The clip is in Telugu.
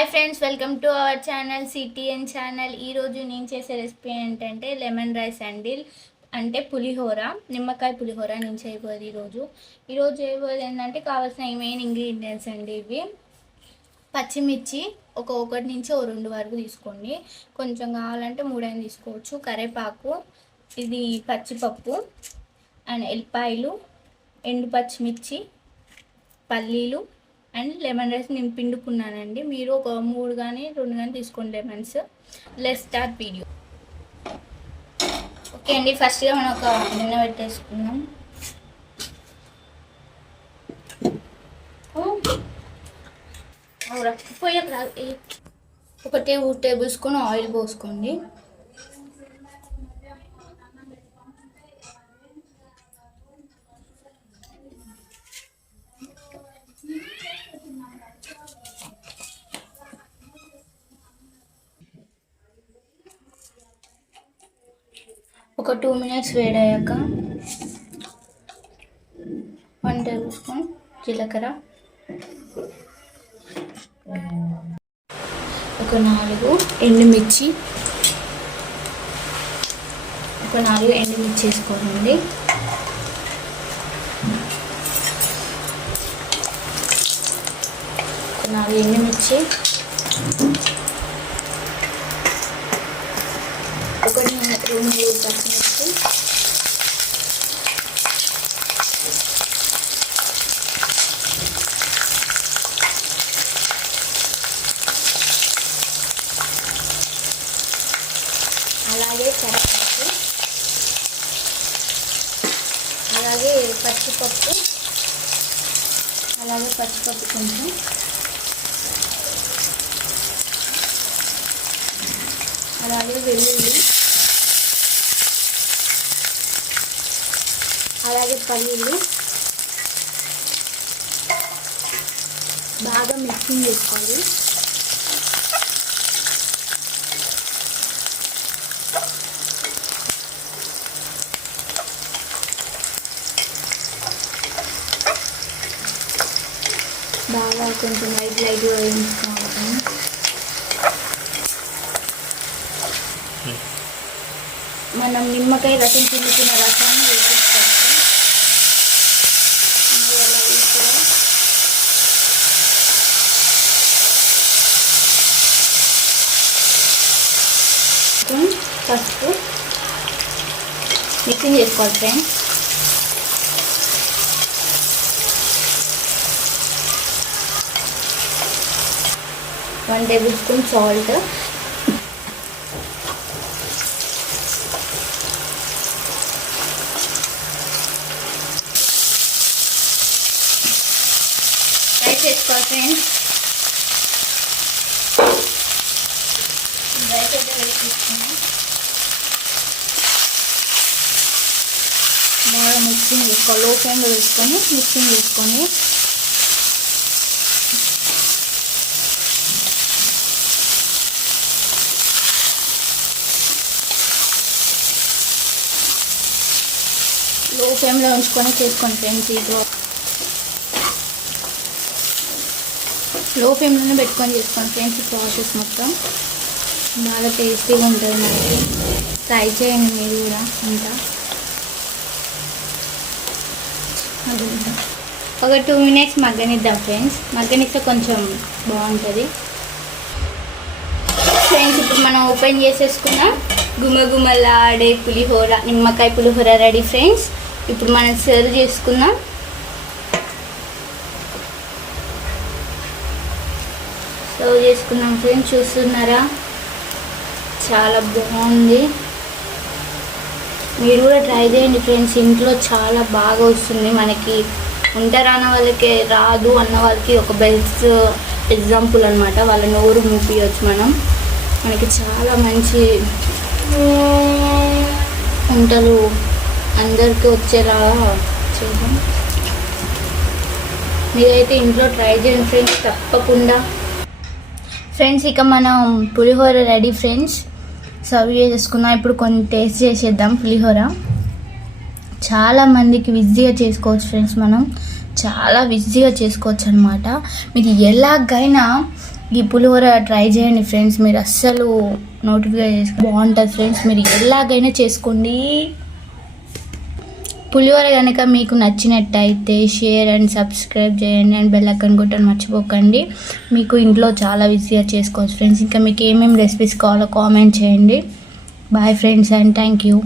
Hi friends, welcome to our channel CTN channel. ఈరోజు నేను చేసే రెసిపీ ఏంటంటే లెమన్ రైస్ అండి, అంటే పులిహోర, నిమ్మకాయ పులిహోర నేను చేయబోయేది ఈరోజు చేయబోయేది ఏంటంటే కావాల్సిన మెయిన్ ఇంగ్రీడియంట్స్ అండి ఇవి. పచ్చిమిర్చి ఒకటి నుంచి 2 వరకు తీసుకోండి, కొంచెం కావాలంటే 3 తీసుకోవచ్చు. కరివేపాకు, ఇది పచ్చిపప్పు అండ్ ఎల్లిపాయలు, ఎండు పచ్చిమిర్చి, పల్లీలు అండ్ లెమన్ రైస్ నేను పిండుకున్నానండి. మీరు ఒక 3 కానీ 2 కానీ తీసుకోండి lemons. Let's start video. Okay అండి, ఫస్ట్గా మనం ఒక గిన్నె పెట్టేసుకుందాం. ఒక 2 టేబుల్ స్పూన్ ఆయిల్ పోసుకోండి. ఒక 2 మినిట్స్ వేడయ్యాక 1 టేబుల్ స్పూన్ జీలకర్ర, ఒక 4 ఎండుమిర్చి, వేసుకోండి. ఒక 4 ఎండుమిర్చి, ఒక 2 పచ్చిమిర్చి, అలాగే కరివేపాకు, అలాగే పచ్చిపప్పు కొంచెం, అలాగే వెల్లుల్లి, అలాగే పల్లీలు బాగా మిక్సింగ్ చేసుకోవాలి. బాగా కొంచెం లైట్గా వేయించుకోవాలి. మనం నిమ్మకాయ రసం పిండుకున్న రసాన్ని వేసేసుకోవాలి. పసుపు మిక్సింగ్ చేసుకోవాలి friends. One table spoon salt, rice వేసుకోవాలి ఫ్రెండ్స్. రైస్ అయితే వేసి తీసుకున్నాం. బాగా మిక్సింగ్ చేసుకోవాలి. లో ఫ్లేమ్లో వేసుకొని మిక్సింగ్ చేసుకోండి. లో ఫ్లేమ్లో ఉంచుకొని చేసుకోండి ఫ్రెండ్స్. లో ఫ్లేమ్లోనే పెట్టుకొని చేసుకోండి ఫ్రెండ్స్. ఈ ప్రాసెస్ మొత్తం బాగా టేస్టీగా ఉంటుంది. మనకి ట్రై చేయండి మీరు కూడా. అంతా ఒక 2 మినిట్స్ మగ్గనిద్దాం ఫ్రెండ్స్. మగ్గనిస్తే కొంచెం బాగుంటుంది ఫ్రెండ్స్. ఇప్పుడు మనం ఓపెన్ చేసేసుకున్నాం. గుమగుమలాడే పులిహోర, నిమ్మకాయ పులిహోర రెడీ ఫ్రెండ్స్. ఇప్పుడు మనం సర్వ్ చేసుకుందాం. ఫ్రెండ్స్, చూస్తున్నారా, చాలా బాగుంది. మీరు కూడా ట్రై చేయండి ఫ్రెండ్స్. ఇంట్లో చాలా బాగా వస్తుంది. మనకి వంట రాని వాళ్ళకి, రాదు అన్న వాళ్ళకి ఒక బెస్ట్ ఎగ్జాంపుల్ అనమాట. వాళ్ళ నోరు మూపియచ్చు మనకి చాలా మంచి వంటలు అందరికీ వచ్చేలాగా చేద్దాం. మీరైతే ఇంట్లో ట్రై చేయండి ఫ్రెండ్స్ తప్పకుండా. ఫ్రెండ్స్, ఇక మనం పులిహోర రెడీ ఫ్రెండ్స్. సర్వ్ చేసుకున్నాం. ఇప్పుడు కొన్ని టేస్ట్ చేసేద్దాం. పులిహోర చాలా మందికి ఈజీగా చేసుకోవచ్చు ఫ్రెండ్స్. మనం చాలా ఈజీగా చేసుకోవచ్చు అనమాట. మీరు ఎలాగైనా ఈ పులిహోర ట్రై చేయండి ఫ్రెండ్స్, మీరు అస్సలు నోటిఫై చేసుకో బాగుంటుంది ఫ్రెండ్స్, మీరు ఎలాగైనా చేసుకోండి. పులిహోర కనుక మీకు నచ్చినట్టయితే షేర్ అండ్ సబ్స్క్రైబ్ చేయండి అండ్ బెల్ ఐకాన్ కొట్టని మర్చిపోకండి. మీకు ఇంట్లో చాలా ఈజీగా చేసుకోవచ్చు ఫ్రెండ్స్. ఇంకా మీకు ఏమేమి రెసిపీస్ కావాలో కామెంట్ చేయండి. Bye friends and thank you.